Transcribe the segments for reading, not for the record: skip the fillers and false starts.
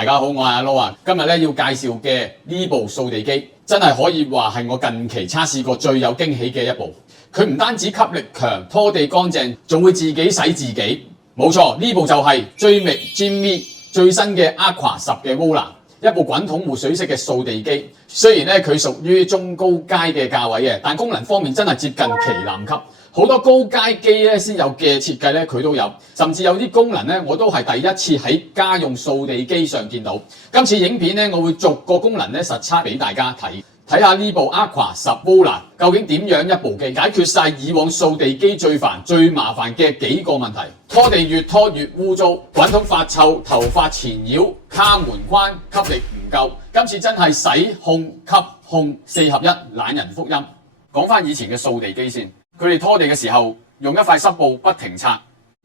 大家好，我係阿 Lo 啊。今日咧要介紹嘅呢部掃地機，真係可以話係我近期測試過最有驚喜嘅一部。佢唔單止吸力強、拖地乾淨，仲會自己洗自己。冇錯，呢部就係追覓 Jimmy 最新嘅 Aqua 10嘅 Roller， 一部滾筒活水式嘅掃地機。雖然咧佢屬於中高階嘅價位嘅，但功能方面真係接近旗艦級。好多高階機咧先有嘅設計咧，佢都有，甚至有啲功能咧，我都係第一次喺家用掃地機上見到。今次影片咧，我會逐個功能咧實測俾大家睇，睇下呢部 Aqua 10 Roller 究竟點樣一部機解決晒以往掃地機最煩、最麻煩嘅幾個問題。拖地越拖越污糟，滾筒發臭、頭髮纏繞、卡門框、吸力唔夠。今次真係洗控吸控4合一，懶人福音。講翻以前嘅掃地機先。佢哋拖地嘅時候，用一塊濕布不停擦，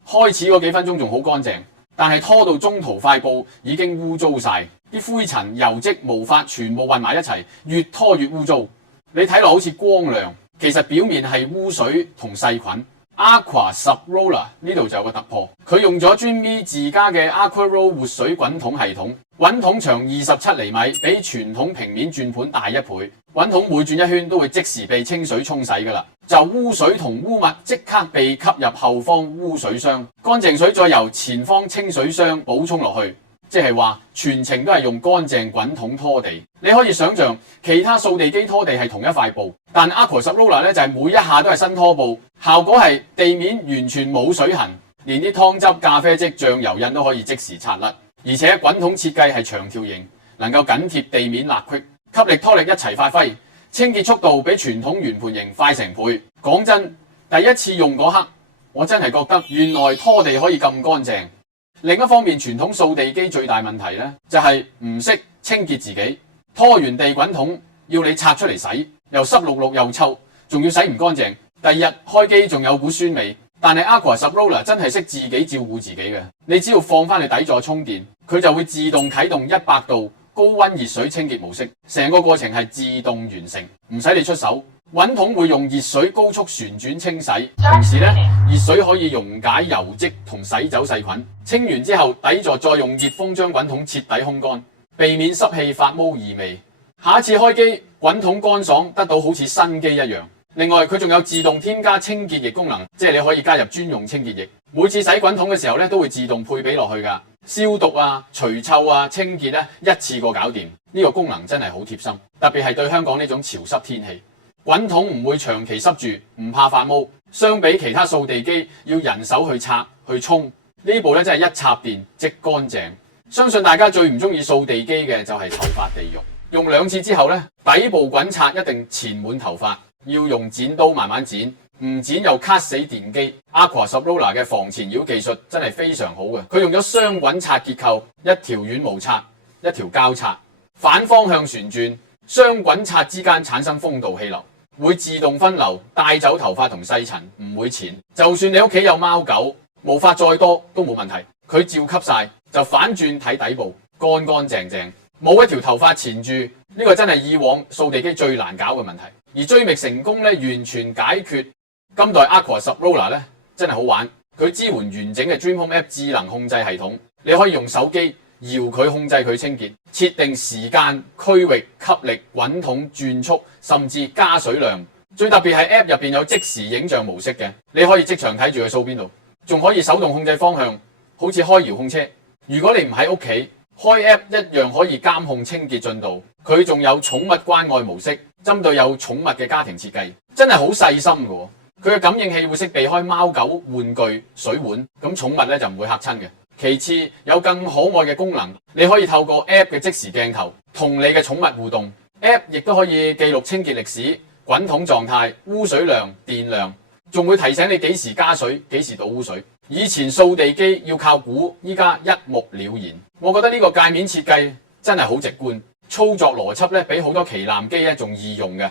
開始嗰幾分鐘仲好乾淨，但係拖到中途塊布已經污糟晒，啲灰塵、油漬、毛髮全部混埋一齊，越拖越污糟。你睇落好似光亮，其實表面係污水同細菌。Aqua 10 Roller 呢度就有個突破，佢用咗 Jimmy 自家嘅 AquaRoll 活水滾筒系統，滾筒長27厘米，比傳統平面轉盤大1倍。滾筒每轉一圈都會即時被清水沖洗㗎啦，就污水同污物即刻被吸入後方污水箱，乾淨水再由前方清水箱補充落去，即係話全程都係用乾淨滾筒拖地。你可以想象其他掃地機拖地係同一塊布，但 Aqua 10 Roller 咧就係每一下都係新拖布，效果係地面完全冇水痕，連啲湯汁、咖啡漬、醬油印都可以即時擦甩，而且滾筒設計係長條形，能夠緊貼地面罅隙。吸力拖力一齊發揮，清潔速度比傳統圓盤型快成倍。講真，第一次用嗰刻，我真係覺得原來拖地可以咁乾淨。另一方面，傳統掃地機最大問題呢，就係唔識清潔自己，拖完地滾筒要你拆出嚟洗，又濕漉漉又臭，仲要洗唔乾淨。第二日開機仲有股酸味。但係 Aqua 10 Roller 真係識自己照顧自己嘅，你只要放翻去底座充電，佢就會自動啟動100度高溫熱水清潔模式，成個過程係自動完成，唔使你出手。滾筒會用熱水高速旋轉清洗，同時咧熱水可以溶解油漬同洗走細菌。清完之後，底座再用熱風將滾筒徹底烘乾，避免濕氣發毛異味。下一次開機，滾筒乾爽，得到好似新機一樣。另外，佢仲有自動添加清潔液功能，即係你可以加入專用清潔液。每次洗滾筒嘅時候咧，都會自動配備落去㗎。消毒啊、除臭啊、清潔咧，一次過搞掂。呢個功能真係好貼心，特別係對香港呢種潮濕天氣，滾筒唔會長期濕住，唔怕發毛。相比其他掃地機要人手去拆去沖，呢部咧真係一插電即乾淨。相信大家最唔中意掃地機嘅就係頭髮地獄，用2次之後咧，底部滾刷一定纏滿頭髮，要用剪刀慢慢剪。唔剪又卡死電機。Aqua 10 Roller 嘅防纏繞技術真係非常好嘅，佢用咗雙滾刷結構，一條軟毛刷，一條膠刷，反方向旋轉，雙滾刷之間產生風道氣流，會自動分流，帶走頭髮同細塵，唔會纏。就算你屋企有貓狗，毛髮再多都冇問題，佢照吸晒，就反轉睇底部，乾乾淨淨，冇一條頭髮纏住。呢個真係以往掃地機最難搞嘅問題，而追覓成功咧，完全解決。今代 Aqua 10 Roller 咧真係好玩，佢支援完整嘅 Dream Home App 智能控制系統，你可以用手機搖佢控制佢清潔，設定時間、區域、吸力、滾筒轉速，甚至加水量。最特別係 App 入邊有即時影像模式嘅，你可以即場睇住佢掃邊度，仲可以手動控制方向，好似開遙控車。如果你唔喺屋企，開 App 一樣可以監控清潔進度。佢仲有寵物關愛模式，針對有寵物嘅家庭設計，真係好細心㗎。佢嘅感應器會識避開貓狗、玩具、水碗，咁寵物咧就唔會嚇親嘅。其次有更可愛嘅功能，你可以透過 App 嘅即時鏡頭同你嘅寵物互動。App 亦都可以記錄清潔歷史、滾筒狀態、污水量、電量，仲會提醒你幾時加水、幾時倒污水。以前掃地機要靠估，依家一目了然。我覺得呢個界面設計真係好直觀，操作邏輯咧比好多旗艦機咧仲易用嘅。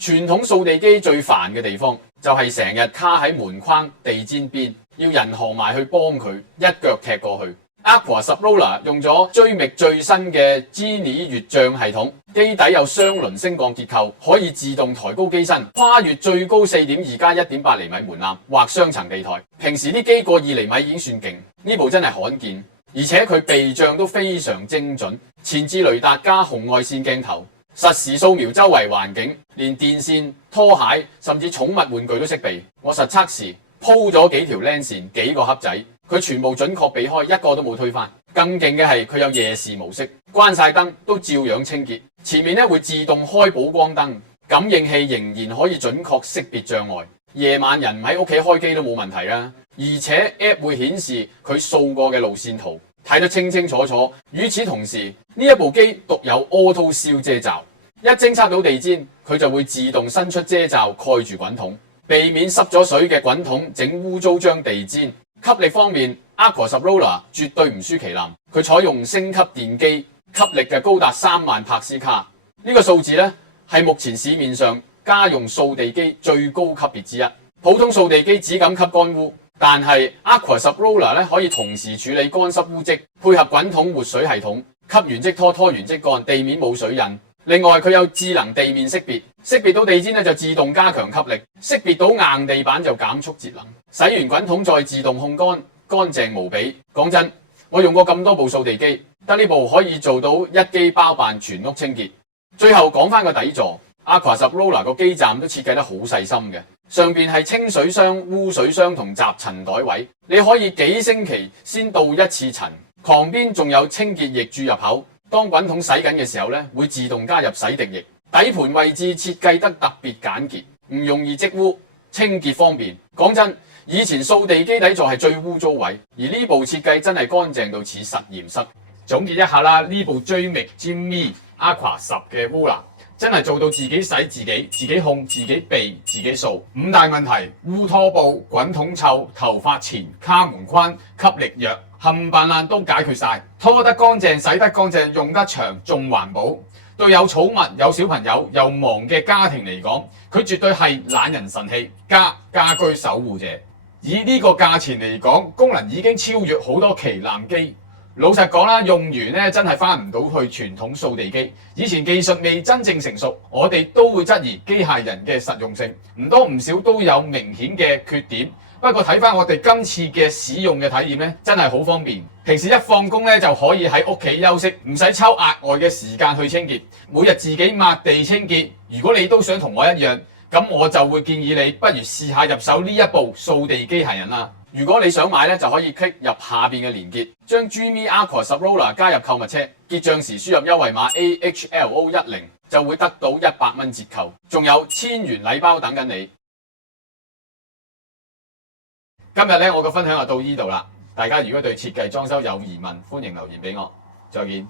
傳統掃地機最煩嘅地方就係成日卡喺門框、地氈邊，要人行埋去幫佢，一腳踢過去。Aqua 10 Roller 用咗追覓最新嘅 Genie 越障系統，機底有雙輪升降結構，可以自動抬高機身，跨越最高4.2加1.8厘米門檻或雙層地台。平時啲機過2厘米已經算勁，呢部真係罕見。而且佢避障都非常精準，前置雷達加紅外線鏡頭，實時掃描周圍環境，連電線、拖鞋甚至寵物玩具都識避。我實測時鋪咗幾條 LAN 線、幾個盒仔，佢全部準確避開，一個都冇推翻。更勁嘅係佢有夜視模式，關晒燈都照樣清潔。前面咧會自動開補光燈，感應器仍然可以準確識別障礙。夜晚人唔喺屋企開機都冇問題啦。而且 App 會顯示佢掃過嘅路線圖，睇得清清楚楚。與此同時，呢一部機獨有 Auto 燒遮罩，一偵測到地氈，佢就會自動伸出遮罩蓋住滾筒，避免濕咗水嘅滾筒整污糟張地氈。吸力方面 ，Aqua Subroller 絕對唔輸麒麟，佢採用升級電機，吸力嘅高達3萬帕斯卡。呢個數字呢，係目前市面上家用掃地機最高級別之一。普通掃地機只敢吸乾污，但係 Aqua Subroller 咧可以同時處理乾濕污漬，配合滾筒活水系統，吸完即拖，拖完即乾，地面冇水印。另外佢有智能地面識別，識別到地氈咧就自動加強吸力，識別到硬地板就減速節能。洗完滾筒再自動控乾，乾淨無比。講真，我用過咁多部掃地機，得呢部可以做到一機包辦全屋清潔。最後講翻個底座 ，Aqua Subroller 個基站都設計得好細心嘅，上邊係清水箱、污水箱同集塵袋位，你可以幾星期先倒一次塵。旁邊仲有清潔液注入口，當滾筒洗緊嘅時候咧，會自動加入洗滌液。底盤位置設計得特別簡潔，唔容易積污，清潔方便。講真，以前掃地機底座係最污糟位，而呢部設計真係乾淨到似實驗室。總結一下啦，呢部 Jamic Jimmy Aqua 10嘅 Roller 真係做到自己洗自己、自己控、自己避、自己掃。5大問題：烏拖布、滾筒臭、頭髮前、卡門框、吸力弱，冚唪唥都解決晒。拖得乾淨、洗得乾淨、用得長，仲環保。對有寵物、有小朋友又忙嘅家庭嚟講，佢絕對係懶人神器加家居守護者。以呢個價錢嚟講，功能已經超越好多旗艦機。老實講啦，用完咧真係翻唔到去傳統掃地機。以前技術未真正成熟，我哋都會質疑機械人嘅實用性，唔多唔少都有明顯嘅缺點。不過睇翻我哋今次嘅使用嘅體驗咧，真係好方便。平時一放工咧就可以喺屋企休息，唔使抽額外嘅時間去清潔，每日自己抹地清潔。如果你都想同我一樣，咁我就會建議你不如試下入手呢一部掃地機械人啦。如果你想買咧，就可以 click 入下邊嘅連結，將 Jimmy Aqua Subroller 加入購物車，結賬時輸入優惠碼 AHLO10 就會得到100蚊折扣，仲有1000元禮包等緊你。今日咧我嘅分享就到呢度啦，大家如果對設計裝修有疑問，歡迎留言俾我，再見。